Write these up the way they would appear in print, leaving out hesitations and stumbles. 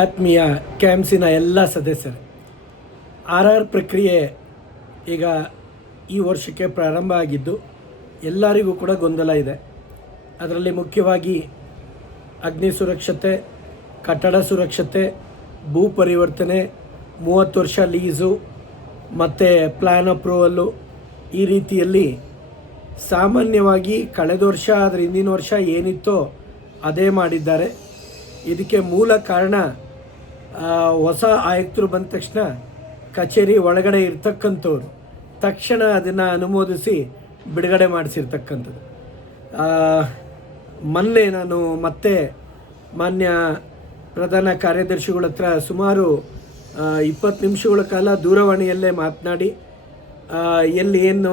ಆತ್ಮೀಯ ಕ್ಯಾಂಪ್ಸಿನ ಎಲ್ಲ ಸದಸ್ಯರು, RR ಪ್ರಕ್ರಿಯೆ ಈಗ ಈ ವರ್ಷಕ್ಕೆ ಪ್ರಾರಂಭ ಆಗಿದ್ದು ಎಲ್ಲರಿಗೂ ಕೂಡ ಗೊಂದಲ ಇದೆ. ಅದರಲ್ಲಿ ಮುಖ್ಯವಾಗಿ ಅಗ್ನಿ ಸುರಕ್ಷತೆ, ಕಟ್ಟಡ ಸುರಕ್ಷತೆ, ಭೂ ಪರಿವರ್ತನೆ, 30 ವರ್ಷ ಲೀಸು ಮತ್ತು ಪ್ಲ್ಯಾನ್ ಅಪ್ರೂವಲ್ಲು, ಈ ರೀತಿಯಲ್ಲಿ ಸಾಮಾನ್ಯವಾಗಿ ಕಳೆದ ವರ್ಷ ಅದರ ಹಿಂದಿನ ವರ್ಷ ಏನಿತ್ತೋ ಅದೇ ಮಾಡಿದ್ದಾರೆ. ಇದಕ್ಕೆ ಮೂಲ ಕಾರಣ ಹೊಸ ಆಯುಕ್ತರು ಬಂದ ತಕ್ಷಣ ಕಚೇರಿ ಒಳಗಡೆ ಇರ್ತಕ್ಕಂಥವ್ರು ತಕ್ಷಣ ಅದನ್ನು ಅನುಮೋದಿಸಿ ಬಿಡುಗಡೆ ಮಾಡಿಸಿರ್ತಕ್ಕಂಥದ್ದು. ಮೊನ್ನೆ ನಾನು ಮತ್ತೆ ಮಾನ್ಯ ಪ್ರಧಾನ ಕಾರ್ಯದರ್ಶಿಗಳ ಹತ್ರ ಸುಮಾರು 20 ನಿಮಿಷಗಳ ಕಾಲ ದೂರವಾಣಿಯಲ್ಲೇ ಮಾತನಾಡಿ ಎಲ್ಲಿ ಏನು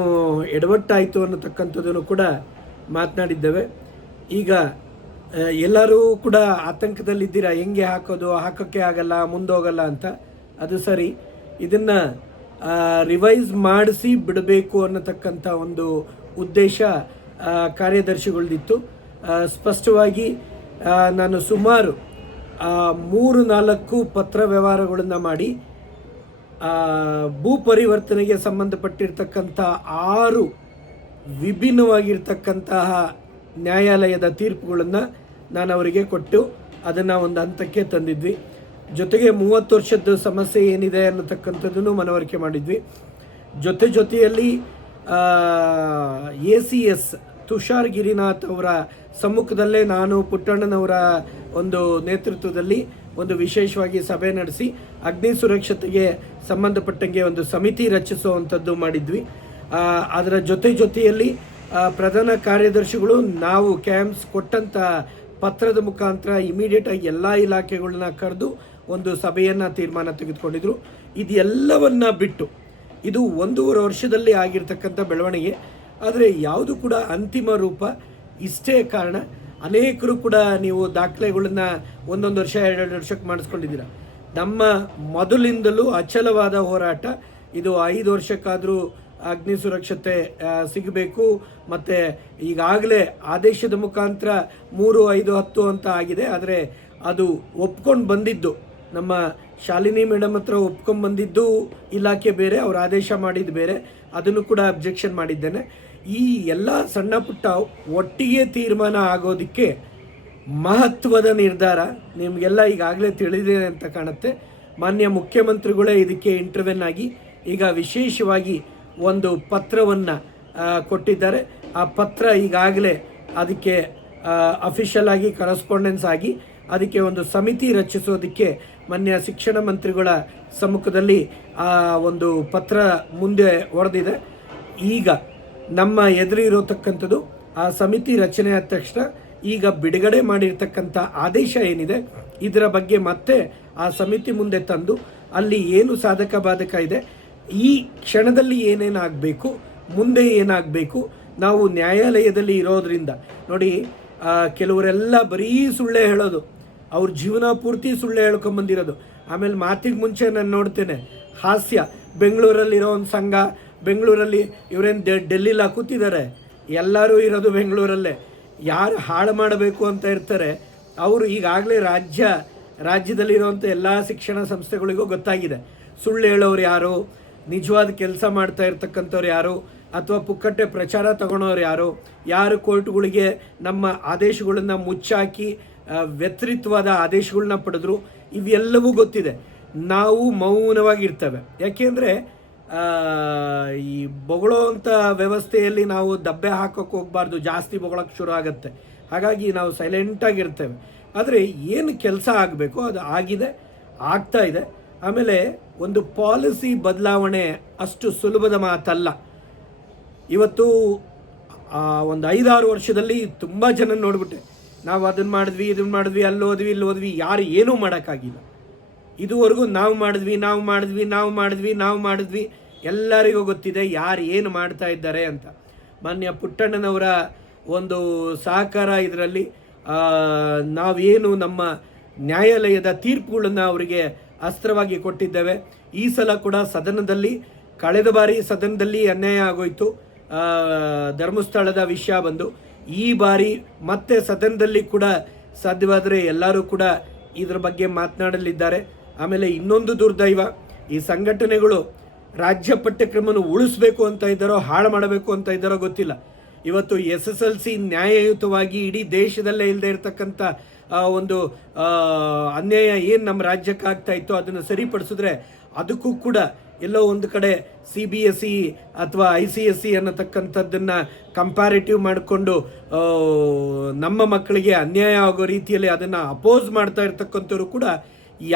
ಎಡವಟ್ಟಾಯಿತು ಅನ್ನತಕ್ಕಂಥದ್ದನ್ನು ಕೂಡ ಮಾತನಾಡಿದ್ದೇವೆ. ಈಗ ಎಲ್ಲರೂ ಕೂಡ ಆತಂಕದಲ್ಲಿದ್ದೀರಾ, ಹೆಂಗೆ ಹಾಕೋಕ್ಕೆ ಆಗಲ್ಲ, ಮುಂದೋಗಲ್ಲ ಅಂತ. ಅದು ಸರಿ, ಇದನ್ನು ರಿವೈಸ್ ಮಾಡಿಸಿ ಬಿಡಬೇಕು ಅನ್ನತಕ್ಕಂಥ ಒಂದು ಉದ್ದೇಶ ಕಾರ್ಯದರ್ಶಿಗಳದಿತ್ತು. ಸ್ಪಷ್ಟವಾಗಿ ನಾನು ಸುಮಾರು 3-4 ಪತ್ರ ವ್ಯವಹಾರಗಳನ್ನು ಮಾಡಿ ಭೂ ಪರಿವರ್ತನೆಗೆ ಸಂಬಂಧಪಟ್ಟಿರ್ತಕ್ಕಂಥ 6 ವಿಭಿನ್ನವಾಗಿರ್ತಕ್ಕಂತಹ ನ್ಯಾಯಾಲಯದ ತೀರ್ಪುಗಳನ್ನು ನಾನು ಅವರಿಗೆ ಕೊಟ್ಟು ಅದನ್ನು ಒಂದು ಹಂತಕ್ಕೆ ತಂದಿದ್ವಿ. ಜೊತೆಗೆ 30 ವರ್ಷದ ಸಮಸ್ಯೆ ಏನಿದೆ ಅನ್ನತಕ್ಕಂಥದ್ದನ್ನು ಮನವರಿಕೆ ಮಾಡಿದ್ವಿ. ಜೊತೆಯಲ್ಲಿ ACS ತುಷಾರ್ ಗಿರಿನಾಥ್ ಅವರ ಸಮ್ಮುಖದಲ್ಲೇ ನಾನು ಪುಟ್ಟಣ್ಣನವರ ಒಂದು ನೇತೃತ್ವದಲ್ಲಿ ಒಂದು ವಿಶೇಷವಾಗಿ ಸಭೆ ನಡೆಸಿ ಅಗ್ನಿ ಸುರಕ್ಷತೆಗೆ ಸಂಬಂಧಪಟ್ಟಂಗೆ ಒಂದು ಸಮಿತಿ ರಚಿಸುವಂಥದ್ದು ಮಾಡಿದ್ವಿ. ಅದರ ಜೊತೆಯಲ್ಲಿ ಪ್ರಧಾನ ಕಾರ್ಯದರ್ಶಿಗಳು ನಾವು ಕ್ಯಾಂಪ್ಸ್ ಕೊಟ್ಟಂಥ ಪತ್ರದ ಮುಖಾಂತರ ಇಮಿಡಿಯೇಟಾಗಿ ಎಲ್ಲ ಇಲಾಖೆಗಳನ್ನ ಕರೆದು ಒಂದು ಸಭೆಯನ್ನು ತೀರ್ಮಾನ ತೆಗೆದುಕೊಂಡಿದ್ರು. ಇದೆಲ್ಲವನ್ನು ಬಿಟ್ಟು ಇದು 1.5 ವರ್ಷದಲ್ಲಿ ಆಗಿರ್ತಕ್ಕಂಥ ಬೆಳವಣಿಗೆ. ಆದರೆ ಯಾವುದು ಕೂಡ ಅಂತಿಮ ರೂಪ. ಇಷ್ಟೇ ಕಾರಣ, ಅನೇಕರು ಕೂಡ ನೀವು ದಾಖಲೆಗಳನ್ನು 1 ವರ್ಷ 2 ವರ್ಷಕ್ಕೆ ಮಾಡಿಸ್ಕೊಂಡಿದ್ದೀರ. ನಮ್ಮ ಮೊದಲಿಂದಲೂ ಅಚಲವಾದ ಹೋರಾಟ ಇದು. 5 ವರ್ಷಕ್ಕಾದರೂ ಅಗ್ನಿ ಸುರಕ್ಷತೆ ಸಿಗಬೇಕು. ಮತ್ತು ಈಗಾಗಲೇ ಆದೇಶದ ಮುಖಾಂತರ 3, 5, 10 ಅಂತ ಆಗಿದೆ. ಆದರೆ ಅದು ಒಪ್ಕೊಂಡು ಬಂದಿದ್ದು ನಮ್ಮ ಶಾಲಿನಿ ಮೇಡಮ್ ಹತ್ರ ಒಪ್ಕೊಂಡು ಬಂದಿದ್ದು ಇಲಾಖೆ ಬೇರೆ, ಅವ್ರು ಆದೇಶ ಮಾಡಿದ್ದು ಬೇರೆ. ಅದನ್ನು ಕೂಡ ಅಬ್ಜೆಕ್ಷನ್ ಮಾಡಿದ್ದೇನೆ. ಈ ಎಲ್ಲ ಸಣ್ಣ ಪುಟ್ಟ ಒಟ್ಟಿಗೆ ತೀರ್ಮಾನ ಆಗೋದಕ್ಕೆ ಮಹತ್ವದ ನಿರ್ಧಾರ ನಿಮಗೆಲ್ಲ ಈಗಾಗಲೇ ತಿಳಿದಿದೆ ಅಂತ ಕಾಣುತ್ತೆ. ಮಾನ್ಯ ಮುಖ್ಯಮಂತ್ರಿಗಳೇ ಇದಕ್ಕೆ ಇಂಟರ್ವೆನ್ ಆಗಿ ಈಗ ವಿಶೇಷವಾಗಿ ಒಂದು ಪತ್ರವನ್ನು ಕೊಟ್ಟಿದ್ದಾರೆ. ಆ ಪತ್ರ ಈಗಾಗಲೇ ಅದಕ್ಕೆ ಅಫಿಷಿಯಲ್ ಆಗಿ ಕರೆಸ್ಪಾಂಡೆನ್ಸ್ ಆಗಿ ಅದಕ್ಕೆ ಒಂದು ಸಮಿತಿ ರಚಿಸೋದಕ್ಕೆ ಮಾನ್ಯ ಶಿಕ್ಷಣ ಮಂತ್ರಿಗಳ ಸಮ್ಮುಖದಲ್ಲಿ ಆ ಒಂದು ಪತ್ರ ಮುಂದೆ ಹೊರದಿದೆ. ಈಗ ನಮ್ಮ ಎದುರಿರತಕ್ಕಂಥದ್ದು ಆ ಸಮಿತಿ ರಚನೆ ಆದ ತಕ್ಷಣ ಈಗ ಬಿಡುಗಡೆ ಮಾಡಿರ್ತಕ್ಕಂಥ ಆದೇಶ ಏನಿದೆ ಇದರ ಬಗ್ಗೆ ಮತ್ತೆ ಆ ಸಮಿತಿ ಮುಂದೆ ತಂದು ಅಲ್ಲಿ ಏನು ಸಾಧಕ ಬಾಧಕ ಇದೆ, ಈ ಕ್ಷಣದಲ್ಲಿ ಏನೇನಾಗಬೇಕು, ಮುಂದೆ ಏನಾಗಬೇಕು. ನಾವು ನ್ಯಾಯಾಲಯದಲ್ಲಿ ಇರೋದ್ರಿಂದ ನೋಡಿ, ಕೆಲವರೆಲ್ಲ ಬರೀ ಸುಳ್ಳೇ ಹೇಳೋದು, ಅವ್ರ ಜೀವನ ಪೂರ್ತಿ ಸುಳ್ಳೇ ಹೇಳ್ಕೊಂಬಂದಿರೋದು. ಆಮೇಲೆ ಮಾತಿಗೆ ಮುಂಚೆ ನಾನು ನೋಡ್ತೇನೆ ಹಾಸ್ಯ, ಬೆಂಗಳೂರಲ್ಲಿರೋ ಒಂದು ಸಂಘ, ಬೆಂಗಳೂರಲ್ಲಿ ಇವರೇನು ಡೆಲ್ಲಿಲಿ ಕೂತಿದ್ದಾರೆ, ಎಲ್ಲರೂ ಇರೋದು ಬೆಂಗಳೂರಲ್ಲೇ. ಯಾರು ಹಾಳು ಮಾಡಬೇಕು ಅಂತ ಇರ್ತಾರೆ ಅವರು ಈಗಾಗಲೇ ರಾಜ್ಯದಲ್ಲಿರುವಂಥ ಎಲ್ಲ ಶಿಕ್ಷಣ ಸಂಸ್ಥೆಗಳಿಗೂ ಗೊತ್ತಾಗಿದೆ. ಸುಳ್ಳು ಹೇಳೋರು ಯಾರು, ನಿಜವಾದ ಕೆಲಸ ಮಾಡ್ತಾ ಇರ್ತಕ್ಕಂಥವ್ರು ಯಾರು, ಅಥವಾ ಪುಕ್ಕಟ್ಟೆ ಪ್ರಚಾರ ತಗೊಳೋರು ಯಾರು ಕೋರ್ಟ್ಗಳಿಗೆ ನಮ್ಮ ಆದೇಶಗಳನ್ನು ಮುಚ್ಚಾಕಿ ವ್ಯತಿರಿಕ್ತವಾದ ಆದೇಶಗಳನ್ನ ಪಡೆದ್ರು, ಇವೆಲ್ಲವೂ ಗೊತ್ತಿದೆ. ನಾವು ಮೌನವಾಗಿರ್ತೇವೆ. ಯಾಕೆಂದರೆ ಈ ಬೊಗಳೋ ಅಂಥ ವ್ಯವಸ್ಥೆಯಲ್ಲಿ ನಾವು ದಬ್ಬೆ ಹಾಕೋಕ್ಕೆ ಹೋಗಬಾರ್ದು, ಜಾಸ್ತಿ ಬೊಗಳಕ್ಕೆ ಶುರು ಆಗುತ್ತೆ. ಹಾಗಾಗಿ ನಾವು ಸೈಲೆಂಟಾಗಿರ್ತೇವೆ. ಆದರೆ ಏನು ಕೆಲಸ ಆಗಬೇಕು ಅದು ಆಗಿದೆ, ಆಗ್ತಾ ಇದೆ. ಆಮೇಲೆ ಒಂದು ಪಾಲಿಸಿ ಬದಲಾವಣೆ ಅಷ್ಟು ಸುಲಭದ ಮಾತಲ್ಲ. ಇವತ್ತು ಒಂದು 5-6 ವರ್ಷದಲ್ಲಿ ತುಂಬ ಜನ ನೋಡ್ಬಿಟ್ಟೆ, ನಾವು ಅದನ್ನು ಮಾಡಿದ್ವಿ, ಇದನ್ನು ಮಾಡಿದ್ವಿ, ಅಲ್ಲಿ ಹೋದ್ವಿ, ಯಾರು ಏನೂ ಮಾಡೋಕ್ಕಾಗಿಲ್ಲ. ಇದುವರೆಗೂ ನಾವು ಮಾಡಿದ್ವಿ ಎಲ್ಲರಿಗೂ ಗೊತ್ತಿದೆ ಯಾರು ಏನು ಮಾಡ್ತಾ ಇದ್ದಾರೆ ಅಂತ. ಮಾನ್ಯ ಪುಟ್ಟಣ್ಣನವರ ಒಂದು ಸಹಕಾರ ಇದರಲ್ಲಿ. ನಾವೇನು ನಮ್ಮ ನ್ಯಾಯಾಲಯದ ತೀರ್ಪುಗಳನ್ನು ಅವರಿಗೆ ಅಸ್ತ್ರವಾಗಿ ಕೊಟ್ಟಿದ್ದೇವೆ. ಈ ಸಲ ಕೂಡ ಕಳೆದ ಬಾರಿ ಸದನದಲ್ಲಿ ಅನ್ಯಾಯ ಆಗೋಯ್ತು, ಧರ್ಮಸ್ಥಳದ ವಿಷಯ ಬಂದು. ಈ ಬಾರಿ ಮತ್ತೆ ಸದನದಲ್ಲಿ ಕೂಡ ಸಾಧ್ಯವಾದರೆ ಎಲ್ಲರೂ ಕೂಡ ಇದ್ರ ಬಗ್ಗೆ ಮಾತನಾಡಲಿದ್ದಾರೆ. ಆಮೇಲೆ ಇನ್ನೊಂದು ದುರ್ದೈವ, ಈ ಸಂಘಟನೆಗಳು ರಾಜ್ಯ ಪಠ್ಯಕ್ರಮವನ್ನು ಉಳಿಸ್ಬೇಕು ಅಂತ ಇದ್ದಾರೋ ಹಾಳು ಮಾಡಬೇಕು ಅಂತ ಇದ್ದಾರೋ ಗೊತ್ತಿಲ್ಲ. ಇವತ್ತು SSLC ನ್ಯಾಯಯುತವಾಗಿ ಇಡೀ ದೇಶದಲ್ಲೇ ಇಲ್ಲದೆ ಇರತಕ್ಕಂಥ ಒಂದು ಅನ್ಯಾಯ ಏನು ನಮ್ಮ ರಾಜ್ಯಕ್ಕೆ ಆಗ್ತಾ ಇತ್ತು ಅದನ್ನು ಸರಿಪಡಿಸಿದ್ರೆ ಅದಕ್ಕೂ ಕೂಡ ಎಲ್ಲೋ ಒಂದು ಕಡೆ CBSE ಅಥವಾ ICSE ಅನ್ನತಕ್ಕಂಥದ್ದನ್ನು ಕಂಪ್ಯಾರಿಟಿವ್ ಮಾಡಿಕೊಂಡು ನಮ್ಮ ಮಕ್ಕಳಿಗೆ ಅನ್ಯಾಯ ಆಗೋ ರೀತಿಯಲ್ಲಿ ಅದನ್ನು ಅಪೋಸ್ ಮಾಡ್ತಾ ಇರ್ತಕ್ಕಂಥವ್ರು ಕೂಡ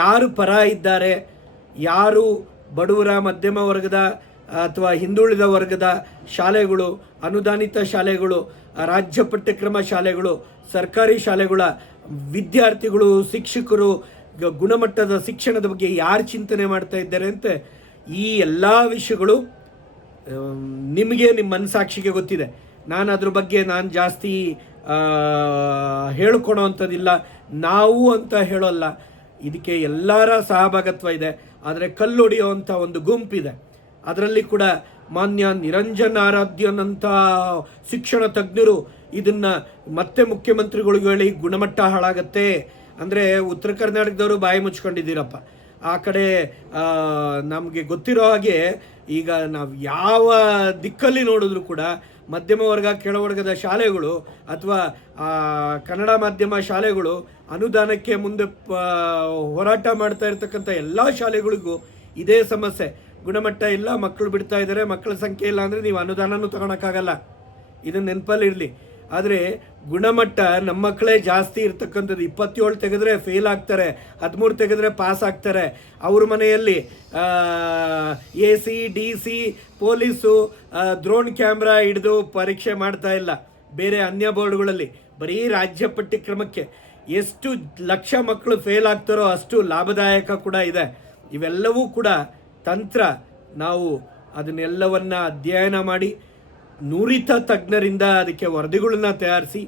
ಯಾರು ಪರ ಇದ್ದಾರೆ, ಯಾರು ಬಡವರ ಮಧ್ಯಮ ವರ್ಗದ ಅಥವಾ ಹಿಂದುಳಿದ ವರ್ಗದ ಶಾಲೆಗಳು, ಅನುದಾನಿತ ಶಾಲೆಗಳು, ರಾಜ್ಯ ಪಠ್ಯಕ್ರಮ ಶಾಲೆಗಳು, ಸರ್ಕಾರಿ ಶಾಲೆಗಳ ವಿದ್ಯಾರ್ಥಿಗಳು, ಶಿಕ್ಷಕರು ಗುಣಮಟ್ಟದ ಶಿಕ್ಷಣದ ಬಗ್ಗೆ ಯಾರು ಚಿಂತನೆ ಮಾಡ್ತಾ ಇದ್ದಾರೆ ಅಂತ ಈ ಎಲ್ಲ ವಿಷಯಗಳು ನಿಮಗೆ ನಿಮ್ಮ ಮನಸಾಕ್ಷಿಗೆ ಗೊತ್ತಿದೆ. ನಾನು ಅದ್ರ ಬಗ್ಗೆ ನಾನು ಜಾಸ್ತಿ ಹೇಳ್ಕೊಳೋ ಅಂಥದ್ದಿಲ್ಲ, ನಾವು ಅಂತ ಹೇಳೋಲ್ಲ. ಇದಕ್ಕೆ ಎಲ್ಲರ ಸಹಭಾಗತ್ವ ಇದೆ. ಆದರೆ ಕಲ್ಲೊಡೆಯುವಂಥ ಒಂದು ಗುಂಪಿದೆ, ಅದರಲ್ಲಿ ಕೂಡ ಮಾನ್ಯ ನಿರಂಜನ್ ಆರಾಧ್ಯನಂಥ ಶಿಕ್ಷಣ ತಜ್ಞರು ಇದನ್ನು ಮತ್ತೆ ಮುಖ್ಯಮಂತ್ರಿಗಳಿಗೂ ಹೇಳಿ ಗುಣಮಟ್ಟ ಹಾಳಾಗತ್ತೆ ಅಂದರೆ ಉತ್ತರ ಕರ್ನಾಟಕದವರು ಬಾಯಿ ಮುಚ್ಕೊಂಡಿದ್ದೀರಪ್ಪ. ಆ ಕಡೆ ನಮಗೆ ಗೊತ್ತಿರೋ ಹಾಗೆ ಈಗ ನಾವು ಯಾವ ದಿಕ್ಕಲ್ಲಿ ನೋಡಿದ್ರು ಕೂಡ ಮಧ್ಯಮ ವರ್ಗ ಕೆಳವರ್ಗದ ಶಾಲೆಗಳು ಅಥವಾ ಕನ್ನಡ ಮಾಧ್ಯಮ ಶಾಲೆಗಳು ಅನುದಾನಕ್ಕೆ ಮುಂದೆ ಹೋರಾಟ ಮಾಡ್ತಾ ಇರ್ತಕ್ಕಂಥ ಎಲ್ಲ ಶಾಲೆಗಳಿಗೂ ಇದೇ ಸಮಸ್ಯೆ. ಗುಣಮಟ್ಟ ಇಲ್ಲ, ಮಕ್ಕಳು ಬಿಡ್ತಾ ಇದ್ದಾರೆ, ಮಕ್ಕಳ ಸಂಖ್ಯೆ ಇಲ್ಲ ಅಂದರೆ ನೀವು ಅನುದಾನನೂ ತಗೊಳಕ್ಕಾಗಲ್ಲ. ಇದನ್ನು ನೆನಪಲ್ಲಿರಲಿ. ಆದರೆ ಗುಣಮಟ್ಟ ನಮ್ಮ ಮಕ್ಕಳೇ ಜಾಸ್ತಿ ಇರ್ತಕ್ಕಂಥದ್ದು. 27 ತೆಗೆದ್ರೆ ಫೇಲ್ ಆಗ್ತಾರೆ, 13 ತೆಗೆದ್ರೆ ಪಾಸ್ ಆಗ್ತಾರೆ. ಅವ್ರ ಮನೆಯಲ್ಲಿ AC DC police drone camera ಹಿಡಿದು ಪರೀಕ್ಷೆ ಮಾಡ್ತಾ ಇಲ್ಲ. ಬೇರೆ ಅನ್ಯ ಬೋರ್ಡ್ಗಳಲ್ಲಿ ಬರೀ ರಾಜ್ಯ ಪಠ್ಯಕ್ರಮಕ್ಕೆ ಎಷ್ಟು ಲಕ್ಷ ಮಕ್ಕಳು ಫೇಲ್ ಆಗ್ತಾರೋ ಅಷ್ಟು ಲಾಭದಾಯಕ ಕೂಡ ಇದೆ. ಇವೆಲ್ಲವೂ ಕೂಡ ತಂತ್ರ. ನಾವು ಅದನ್ನೆಲ್ಲವನ್ನ ಅಧ್ಯಯನ ಮಾಡಿ ನುರಿತ ತಜ್ಞರಿಂದ ಅದಕ್ಕೆ ವರದಿಗಳನ್ನ ತಯಾರಿಸಿ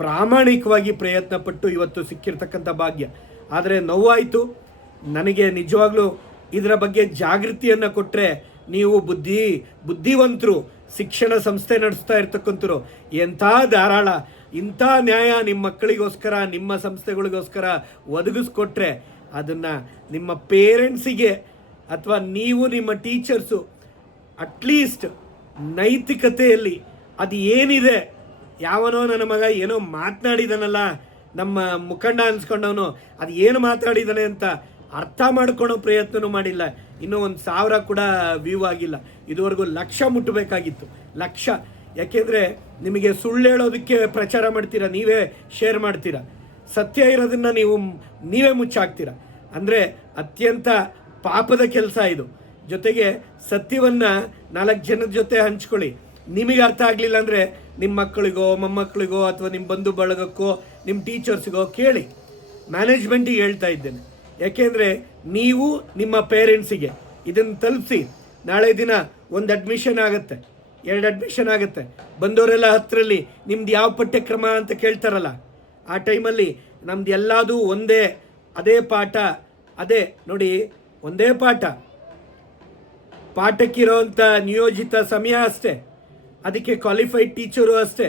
ಪ್ರಾಮಾಣಿಕವಾಗಿ ಪ್ರಯತ್ನ ಪಟ್ಟು ಇವತ್ತು ಸಿಕ್ಕಿರ್ತಕ್ಕಂಥ ಭಾಗ್ಯ. ಆದರೆ ನೋವಾಯಿತು ನನಗೆ. ನಿಜವಾಗ್ಲೂ ಇದರ ಬಗ್ಗೆ ಜಾಗೃತಿಯನ್ನು ಕೊಟ್ಟರೆ ನೀವು ಬುದ್ಧಿವಂತರು, ಶಿಕ್ಷಣ ಸಂಸ್ಥೆ ನಡೆಸ್ತಾ ಇರ್ತಕ್ಕಂಥರು ಎಂಥ ಧಾರಾಳ, ಇಂಥ ನ್ಯಾಯ ನಿಮ್ಮ ಮಕ್ಕಳಿಗೋಸ್ಕರ ನಿಮ್ಮ ಸಂಸ್ಥೆಗಳಿಗೋಸ್ಕರ ಒದಗಿಸ್ಕೊಟ್ರೆ ಅದನ್ನು ನಿಮ್ಮ ಪೇರೆಂಟ್ಸಿಗೆ ಅಥವಾ ನೀವು ನಿಮ್ಮ ಟೀಚರ್ಸು ಅಟ್ಲೀಸ್ಟ್ ನೈತಿಕತೆಯಲ್ಲಿ ಅದು ಏನಿದೆ, ಯಾವನೋ ನನ್ನ ಮಗ ಏನೋ ಮಾತನಾಡಿದಾನಲ್ಲ ನಮ್ಮ ಮುಖಂಡ ಅನ್ಸ್ಕೊಂಡವನು ಅದು ಏನು ಮಾತಾಡಿದಾನೆ ಅಂತ ಅರ್ಥ ಮಾಡ್ಕೊಳೋ ಪ್ರಯತ್ನನೂ ಮಾಡಿಲ್ಲ. ಇನ್ನೂ 1,000 ಕೂಡ ವ್ಯೂ ಆಗಿಲ್ಲ. ಇದುವರೆಗೂ 1,00,000 ಮುಟ್ಟಬೇಕಾಗಿತ್ತು. 1,00,000. ಯಾಕೆಂದರೆ ನಿಮಗೆ ಸುಳ್ಳು ಹೇಳೋದಕ್ಕೆ ಪ್ರಚಾರ ಮಾಡ್ತೀರಾ, ನೀವೇ ಶೇರ್ ಮಾಡ್ತೀರಾ, ಸತ್ಯ ಇರೋದನ್ನು ನೀವೇ ಮುಚ್ಚಾಕ್ತೀರಾ. ಅಂದರೆ ಅತ್ಯಂತ ಪಾಪದ ಕೆಲಸ ಇದು. ಜೊತೆಗೆ ಸತ್ಯವನ್ನು 4 ಜನದ ಜೊತೆ ಹಂಚ್ಕೊಳ್ಳಿ. ನಿಮಗೆ ಅರ್ಥ ಆಗಲಿಲ್ಲ ಅಂದರೆ ನಿಮ್ಮ ಮಕ್ಕಳಿಗೋ ಮೊಮ್ಮಕ್ಕಳಿಗೋ ಅಥವಾ ನಿಮ್ಮ ಬಂಧು ಬಳಗಕ್ಕೋ ನಿಮ್ಮ ಟೀಚರ್ಸ್ಗೋ ಕೇಳಿ. ಮ್ಯಾನೇಜ್ಮೆಂಟಿಗೆ ಹೇಳ್ತಾ ಇದ್ದೇನೆ. ಯಾಕೆಂದರೆ ನೀವು ನಿಮ್ಮ ಪೇರೆಂಟ್ಸಿಗೆ ಇದನ್ನು ತಲುಪಿಸಿ. ನಾಳೆ ದಿನ 1 ಅಡ್ಮಿಷನ್ ಆಗುತ್ತೆ, 2 ಅಡ್ಮಿಷನ್ ಆಗುತ್ತೆ, ಬಂದವರೆಲ್ಲ ಹತ್ತರಲ್ಲಿ ನಿಮ್ದು ಯಾವ ಪಠ್ಯಕ್ರಮ ಅಂತ ಕೇಳ್ತಾರಲ್ಲ, ಆ ಟೈಮಲ್ಲಿ ನಮ್ದು ಎಲ್ಲದೂ ಒಂದೇ, ಅದೇ ಪಾಠ, ಅದೇ ನೋಡಿ ಒಂದೇ ಪಾಠಕ್ಕಿರೋಂಥ ನಿಯೋಜಿತ ಸಮಯ ಅಷ್ಟೇ, ಅದಕ್ಕೆ ಕ್ವಾಲಿಫೈಡ್ ಟೀಚರು ಅಷ್ಟೇ.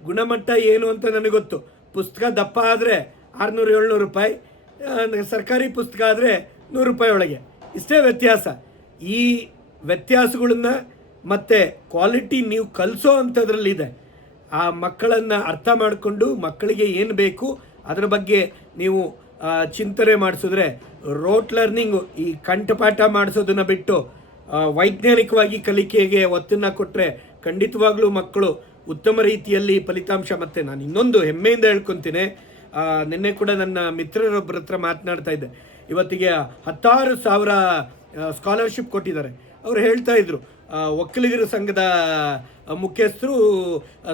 ಗುಣಮಟ್ಟ ಏನು ಅಂತ ನನಗೆ ಗೊತ್ತು. ಪುಸ್ತಕ ದಪ್ಪ ಆದರೆ 600-700 ರೂಪಾಯಿ, ಸರ್ಕಾರಿ ಪುಸ್ತಕ ಆದರೆ 100 ರೂಪಾಯಿ ಒಳಗೆ, ಇಷ್ಟೇ ವ್ಯತ್ಯಾಸ. ಈ ವ್ಯತ್ಯಾಸಗಳನ್ನ ಮತ್ತು ಕ್ವಾಲಿಟಿ ನೀವು ಕಲಿಸೋ ಅಂಥದ್ರಲ್ಲಿದೆ. ಆ ಮಕ್ಕಳನ್ನು ಅರ್ಥ ಮಾಡಿಕೊಂಡು ಮಕ್ಕಳಿಗೆ ಏನು ಬೇಕು ಅದರ ಬಗ್ಗೆ ನೀವು ಚಿಂತನೆ ಮಾಡಿಸಿದ್ರೆ, ರೋಟ್ ಲರ್ನಿಂಗು ಈ ಕಂಠಪಾಠ ಮಾಡಿಸೋದನ್ನು ಬಿಟ್ಟು ವೈಜ್ಞಾನಿಕವಾಗಿ ಕಲಿಕೆಗೆ ಒತ್ತನ್ನು ಕೊಟ್ಟರೆ ಖಂಡಿತವಾಗ್ಲೂ ಮಕ್ಕಳು ಉತ್ತಮ ರೀತಿಯಲ್ಲಿ ಫಲಿತಾಂಶ. ಮತ್ತು ನಾನು ಇನ್ನೊಂದು ಹೆಮ್ಮೆಯಿಂದ ಹೇಳ್ಕೊತೀನಿ, ನಿನ್ನೆ ಕೂಡ ನನ್ನ ಮಿತ್ರರೊಬ್ಬರ ಹತ್ರ ಮಾತನಾಡ್ತಾ ಇದ್ದೆ. ಇವತ್ತಿಗೆ 16,000 ಸ್ಕಾಲರ್ಶಿಪ್ ಕೊಟ್ಟಿದ್ದಾರೆ. ಅವರು ಹೇಳ್ತಾ ಇದ್ರು, ಒಕ್ಕಲಿಗರ ಸಂಘದ ಮುಖ್ಯಸ್ಥರು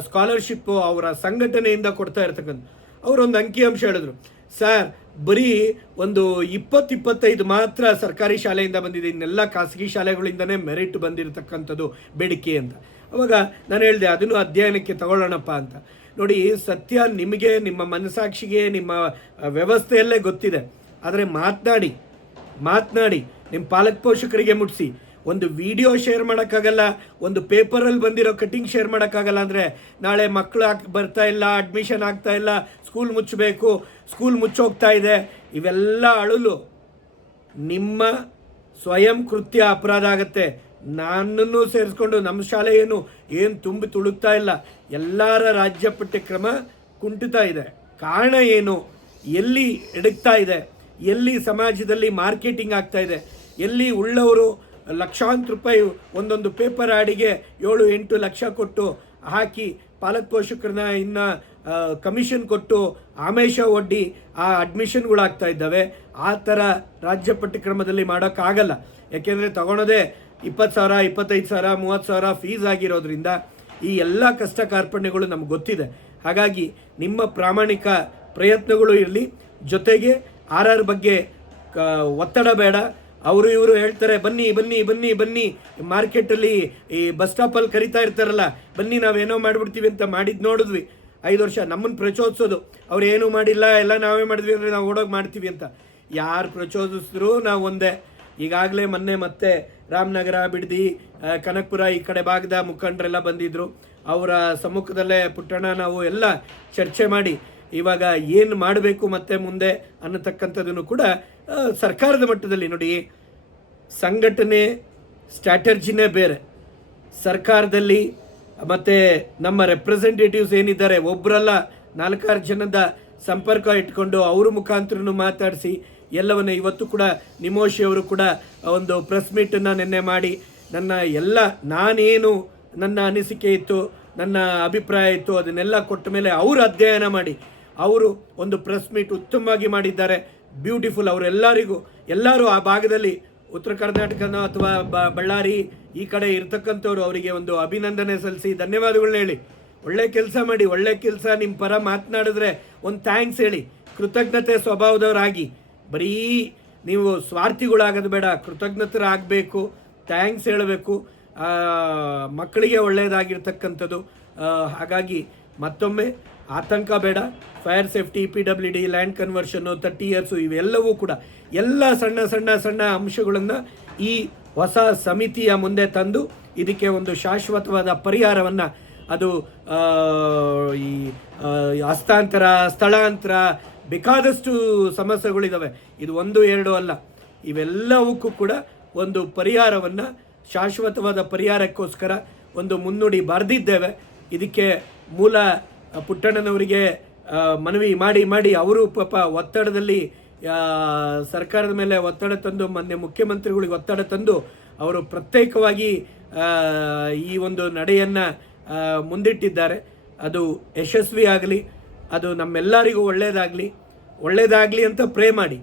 ಸ್ಕಾಲರ್ಶಿಪ್ಪು ಅವರ ಸಂಘಟನೆಯಿಂದ ಕೊಡ್ತಾ ಇರ್ತಕ್ಕಂಥ. ಅವರೊಂದು ಅಂಕಿಅಂಶ ಹೇಳಿದ್ರು, ಸರ್ ಬರೀ ಒಂದು 20-25 ಮಾತ್ರ ಸರ್ಕಾರಿ ಶಾಲೆಯಿಂದ ಬಂದಿದೆ, ಇನ್ನೆಲ್ಲ ಖಾಸಗಿ ಶಾಲೆಗಳಿಂದನೇ ಮೆರಿಟ್ ಬಂದಿರತಕ್ಕಂಥದ್ದು ಬೇಡಿಕೆ ಅಂತ. ಅವಾಗ ನಾನು ಹೇಳಿದೆ ಅದನ್ನು ಅಧ್ಯಯನಕ್ಕೆ ತಗೊಳ್ಳೋಣಪ್ಪ ಅಂತ. ನೋಡಿ, ಸತ್ಯ ನಿಮಗೆ ನಿಮ್ಮ ಮನಸ್ಸಾಕ್ಷಿಗೆ ನಿಮ್ಮ ವ್ಯವಸ್ಥೆಯಲ್ಲೇ ಗೊತ್ತಿದೆ. ಆದರೆ ಮಾತನಾಡಿ ನಿಮ್ಮ ಪಾಲಕ ಪೋಷಕರಿಗೆ ಮುಟ್ಟಿಸಿ. ಒಂದು ವಿಡಿಯೋ ಶೇರ್ ಮಾಡೋಕ್ಕಾಗಲ್ಲ, ಒಂದು ಪೇಪರಲ್ಲಿ ಬಂದಿರೋ ಕಟಿಂಗ್ ಶೇರ್ ಮಾಡೋಕ್ಕಾಗಲ್ಲ ಅಂದರೆ ನಾಳೆ ಮಕ್ಕಳು ಬರ್ತಾ ಇಲ್ಲ, ಅಡ್ಮಿಷನ್ ಆಗ್ತಾ ಇಲ್ಲ, ಸ್ಕೂಲ್ ಮುಚ್ಚಬೇಕು, ಸ್ಕೂಲ್ ಮುಚ್ಚೋಗ್ತಾ ಇದೆ, ಇವೆಲ್ಲ ಅಳಲು ನಿಮ್ಮ ಸ್ವಯಂ ಕೃತ್ಯ ಅಪರಾಧ ಆಗುತ್ತೆ. ನನ್ನನ್ನು ಸೇರಿಸ್ಕೊಂಡು ನಮ್ಮ ಶಾಲೆ ಏನು ತುಂಬಿ ತುಳುಕ್ತಾ ಇಲ್ಲ. ಎಲ್ಲರ ರಾಜ್ಯ ಪಠ್ಯಕ್ರಮ ಕುಂಠಿತ ಇದೆ. ಕಾರಣ ಏನು? ಎಲ್ಲಿ ಎಡಗ್ತಾ ಇದೆ? ಎಲ್ಲಿ ಸಮಾಜದಲ್ಲಿ ಮಾರ್ಕೆಟಿಂಗ್ ಆಗ್ತಾ ಇದೆ? ಎಲ್ಲಿ ಉಳ್ಳವರು ಲಕ್ಷಾಂತರ ರೂಪಾಯಿ ಒಂದೊಂದು ಪೇಪರ್ ಆಡಿಗೆ 7-8 ಲಕ್ಷ ಕೊಟ್ಟು ಹಾಕಿ ಪಾಲಕ್ ಪೋಷಕರನ್ನ ಇನ್ನು ಕಮಿಷನ್ ಕೊಟ್ಟು ಆಮೇಶ ಒಡ್ಡಿ ಆ ಅಡ್ಮಿಷನ್ಗಳಾಗ್ತಾ ಇದ್ದಾವೆ. ಆ ಥರ ರಾಜ್ಯ ಪಠ್ಯಕ್ರಮದಲ್ಲಿ ಮಾಡೋಕ್ಕಾಗಲ್ಲ. ಯಾಕೆಂದರೆ ತಗೊಳೋದೇ 20,000, 25,000, 30,000 ಫೀಸ್ ಆಗಿರೋದ್ರಿಂದ ಈ ಎಲ್ಲ ಕಷ್ಟ ಕಾರ್ಪಣ್ಯಗಳು ನಮ್ಗೆ ಗೊತ್ತಿದೆ. ಹಾಗಾಗಿ ನಿಮ್ಮ ಪ್ರಾಮಾಣಿಕ ಪ್ರಯತ್ನಗಳು ಇರಲಿ. ಜೊತೆಗೆ RR ಬಗ್ಗೆ ಒತ್ತಡ ಬೇಡ. ಅವರು ಇವರು ಹೇಳ್ತಾರೆ ಬನ್ನಿ ಬನ್ನಿ ಬನ್ನಿ ಬನ್ನಿ, ಮಾರ್ಕೆಟಲ್ಲಿ ಈ ಬಸ್ ಸ್ಟಾಪಲ್ಲಿ ಕರಿತಾ ಇರ್ತಾರಲ್ಲ, ಬನ್ನಿ ನಾವೇನೋ ಮಾಡಿಬಿಡ್ತೀವಿ ಅಂತ ಮಾಡಿದ್ದು ನೋಡಿದ್ವಿ 5 ವರ್ಷ. ನಮ್ಮನ್ನು ಪ್ರಚೋದಿಸೋದು, ಅವ್ರು ಏನೂ ಮಾಡಿಲ್ಲ, ಎಲ್ಲ ನಾವೇ ಮಾಡಿದ್ವಿ ಅಂದರೆ ನಾವು ಓಡೋಗಿ ಮಾಡ್ತೀವಿ ಅಂತ. ಯಾರು ಪ್ರಚೋದಿಸಿದ್ರು ನಾವು ಒಂದೇ. ಈಗಾಗಲೇ ಮೊನ್ನೆ ಮತ್ತೆ ರಾಮನಗರ, ಬಿಡದಿ, ಕನಕಪುರ ಈ ಕಡೆ ಭಾಗದ ಮುಖಂಡರೆಲ್ಲ ಬಂದಿದ್ದರು. ಅವರ ಸಮ್ಮುಖದಲ್ಲೇ ಪುಟ್ಟಣ್ಣ ನಾವು ಎಲ್ಲ ಚರ್ಚೆ ಮಾಡಿ ಇವಾಗ ಏನು ಮಾಡಬೇಕು ಮತ್ತೆ ಮುಂದೆ ಅನ್ನತಕ್ಕಂಥದ್ದನ್ನು ಕೂಡ ಸರ್ಕಾರದ ಮಟ್ಟದಲ್ಲಿ ನೋಡಿ, ಸಂಘಟನೆ ಸ್ಟ್ರಾಟರ್ಜಿನೇ ಬೇರೆ. ಸರ್ಕಾರದಲ್ಲಿ ಮತ್ತು ನಮ್ಮ ರೆಪ್ರೆಸೆಂಟೇಟಿವ್ಸ್ ಏನಿದ್ದಾರೆ, ಒಬ್ಬರಲ್ಲ 4-6 ಜನದ ಸಂಪರ್ಕ ಇಟ್ಕೊಂಡು ಅವ್ರ ಮುಖಾಂತರನು ಮಾತಾಡಿಸಿ ಎಲ್ಲವನ್ನು ಇವತ್ತು ಕೂಡ ನಿಮೋಶಿ ಅವರು ಕೂಡ ಒಂದು ಪ್ರೆಸ್ ಮೀಟನ್ನು ನಿನ್ನೆ ಮಾಡಿ ನಾನೇನು ನನ್ನ ಅನಿಸಿಕೆ ಇತ್ತು, ನನ್ನ ಅಭಿಪ್ರಾಯ ಇತ್ತು, ಅದನ್ನೆಲ್ಲ ಕೊಟ್ಟ ಮೇಲೆ ಅವರು ಅಧ್ಯಯನ ಮಾಡಿ ಅವರು ಒಂದು ಪ್ರೆಸ್ ಮೀಟ್ ಉತ್ತಮವಾಗಿ ಮಾಡಿದ್ದಾರೆ. ಬ್ಯೂಟಿಫುಲ್. ಎಲ್ಲರೂ ಆ ಭಾಗದಲ್ಲಿ ಉತ್ತರ ಕರ್ನಾಟಕನೋ ಅಥವಾ ಬಳ್ಳಾರಿ ಈ ಕಡೆ ಇರ್ತಕ್ಕಂಥವ್ರು ಅವರಿಗೆ ಒಂದು ಅಭಿನಂದನೆ ಸಲ್ಲಿಸಿ ಧನ್ಯವಾದಗಳನ್ನ ಹೇಳಿ. ಒಳ್ಳೆ ಕೆಲಸ ಮಾಡಿ, ಒಳ್ಳೆ ಕೆಲಸ ನಿಮ್ಮ ಪರ ಮಾತನಾಡಿದ್ರೆ ಒಂದು ಥ್ಯಾಂಕ್ಸ್ ಹೇಳಿ. ಕೃತಜ್ಞತೆ ಸ್ವಭಾವದವರಾಗಿ, ಬರೀ ನೀವು ಸ್ವಾರ್ಥಿಗಳಾಗೋದು ಬೇಡ, ಕೃತಜ್ಞತರಾಗಬೇಕು, ಥ್ಯಾಂಕ್ಸ್ ಹೇಳಬೇಕು. ಮಕ್ಕಳಿಗೆ ಒಳ್ಳೆಯದಾಗಿರ್ತಕ್ಕಂಥದ್ದು. ಹಾಗಾಗಿ ಮತ್ತೊಮ್ಮೆ ಆತಂಕ ಬೇಡ. ಫೈರ್ ಸೇಫ್ಟಿ, PWD, ಲ್ಯಾಂಡ್ ಕನ್ವರ್ಷನ್ನು, 30 ಇಯರ್ಸು, ಇವೆಲ್ಲವೂ ಕೂಡ ಎಲ್ಲ ಸಣ್ಣ ಸಣ್ಣ ಸಣ್ಣ ಅಂಶಗಳನ್ನು ಈ ಹೊಸ ಸಮಿತಿಯ ಮುಂದೆ ತಂದು ಇದಕ್ಕೆ ಒಂದು ಶಾಶ್ವತವಾದ ಪರಿಹಾರವನ್ನು, ಅದು ಈ ಹಸ್ತಾಂತರ, ಸ್ಥಳಾಂತರ, ಬೇಕಾದಷ್ಟು ಸಮಸ್ಯೆಗಳಿದ್ದಾವೆ. ಇದು 1-2 ಅಲ್ಲ, ಇವೆಲ್ಲವಕ್ಕೂ ಕೂಡ ಒಂದು ಪರಿಹಾರವನ್ನು, ಶಾಶ್ವತವಾದ ಪರಿಹಾರಕ್ಕೋಸ್ಕರ ಒಂದು ಮುನ್ನುಡಿ ಬರೆದಿದ್ದೇವೆ. ಇದಕ್ಕೆ ಮೂಲ ಪುಟ್ಟಣ್ಣನವರಿಗೆ ಮನವಿ ಮಾಡಿ ಮಾಡಿ ಅವರು ಪಾಪ ಒತ್ತಡದಲ್ಲಿ ಸರ್ಕಾರದ ಮೇಲೆ ಒತ್ತಡ ತಂದು, ಮೊನ್ನೆ ಮುಖ್ಯಮಂತ್ರಿಗಳಿಗೆ ಒತ್ತಡ ತಂದು ಅವರು ಪ್ರತ್ಯೇಕವಾಗಿ ಈ ಒಂದು ನಡೆಯನ್ನು ಮುಂದಿಟ್ಟಿದ್ದಾರೆ. ಅದು ಯಶಸ್ವಿ ಆಗಲಿ, ಅದು ನಮ್ಮೆಲ್ಲರಿಗೂ ಒಳ್ಳೆಯದಾಗಲಿ ಅಂತ ಪ್ರೇ ಮಾಡಿ.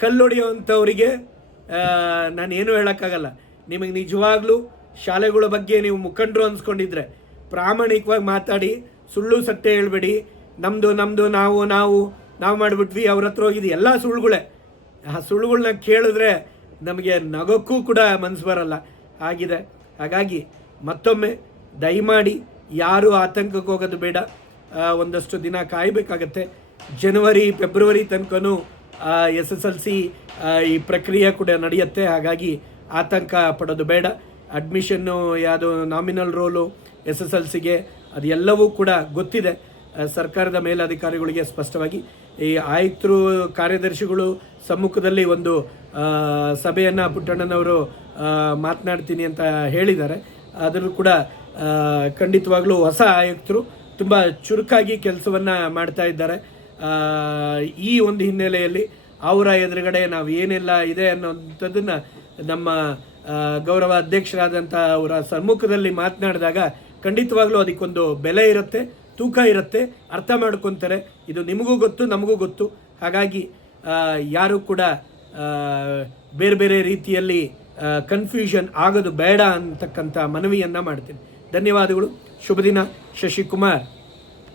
ಕಲ್ಲೊಡೆಯುವಂಥವರಿಗೆ ನಾನೇನು ಹೇಳೋಕ್ಕಾಗಲ್ಲ. ನಿಮಗೆ ನಿಜವಾಗ್ಲೂ ಶಾಲೆಗಳ ಬಗ್ಗೆ ನೀವು ಮುಖಂಡರು ಅನ್ಸ್ಕೊಂಡಿದ್ರೆ ಪ್ರಾಮಾಣಿಕವಾಗಿ ಮಾತಾಡಿ, ಸುಳ್ಳು ಸತ್ಯ ಹೇಳ್ಬೇಡಿ. ನಮ್ಮದು ನಾವು ಮಾಡಿಬಿಟ್ವಿ, ಅವ್ರ ಹತ್ರ ಹೋಗಿದ್ದು ಎಲ್ಲ ಸುಳ್ಳುಗಳೇ. ಆ ಸುಳ್ಳುಗಳನ್ನ ಕೇಳಿದ್ರೆ ನಮಗೆ ನಗೋಕ್ಕೂ ಕೂಡ ಮನಸ್ಸು ಬರಲ್ಲ ಆಗಿದೆ. ಹಾಗಾಗಿ ಮತ್ತೊಮ್ಮೆ ದಯಮಾಡಿ ಯಾರೂ ಆತಂಕಕ್ಕೆ ಹೋಗೋದು ಬೇಡ. ಒಂದಷ್ಟು ದಿನ ಕಾಯಬೇಕಾಗತ್ತೆ. ಜನವರಿ ಫೆಬ್ರವರಿ ತನಕನೂ SSLC ಈ ಪ್ರಕ್ರಿಯೆ ಕೂಡ ನಡೆಯುತ್ತೆ. ಹಾಗಾಗಿ ಆತಂಕ ಪಡೋದು ಬೇಡ. ಅಡ್ಮಿಷನ್ನು ಯಾವುದು ನಾಮಿನಲ್ ರೋಲು SSLCಗೆ ಅದೆಲ್ಲವೂ ಕೂಡ ಗೊತ್ತಿದೆ ಸರ್ಕಾರದ ಮೇಲಧಿಕಾರಿಗಳಿಗೆ ಸ್ಪಷ್ಟವಾಗಿ. ಈ ಆಯುಕ್ತರು, ಕಾರ್ಯದರ್ಶಿಗಳು ಸಮ್ಮುಖದಲ್ಲಿ ಒಂದು ಸಭೆಯನ್ನು ಪುಟ್ಟಣ್ಣನವರು ಮಾತನಾಡ್ತೀನಿ ಅಂತ ಹೇಳಿದ್ದಾರೆ. ಅದನ್ನು ಕೂಡ ಖಂಡಿತವಾಗ್ಲೂ ಹೊಸ ಆಯುಕ್ತರು ತುಂಬ ಚುರುಕಾಗಿ ಕೆಲಸವನ್ನು ಮಾಡ್ತಾ ಇದ್ದಾರೆ. ಈ ಒಂದು ಹಿನ್ನೆಲೆಯಲ್ಲಿ ಅವರ ಎದುರುಗಡೆ ನಾವು ಏನೆಲ್ಲ ಇದೆ ಅನ್ನೋಂಥದ್ದನ್ನು ನಮ್ಮ ಗೌರವ ಅಧ್ಯಕ್ಷರಾದಂಥ ಅವರ ಸಮ್ಮುಖದಲ್ಲಿ ಮಾತನಾಡಿದಾಗ ಖಂಡಿತವಾಗ್ಲೂ ಅದಕ್ಕೊಂದು ಬೆಲೆ ಇರುತ್ತೆ, ತೂಕ ಇರುತ್ತೆ, ಅರ್ಥ ಮಾಡ್ಕೊತಾರೆ. ಇದು ನಿಮಗೂ ಗೊತ್ತು, ನಮಗೂ ಗೊತ್ತು. ಹಾಗಾಗಿ ಯಾರು ಕೂಡ ಬೇರೆ ಬೇರೆ ರೀತಿಯಲ್ಲಿ ಕನ್ಫ್ಯೂಷನ್ ಆಗೋದು ಬೇಡ ಅಂತಕ್ಕಂಥ ಮನವಿಯನ್ನು ಮಾಡ್ತೀನಿ. ಧನ್ಯವಾದಗಳು. ಶುಭ ದಿನ. ಶಶಿಕುಮಾರ್.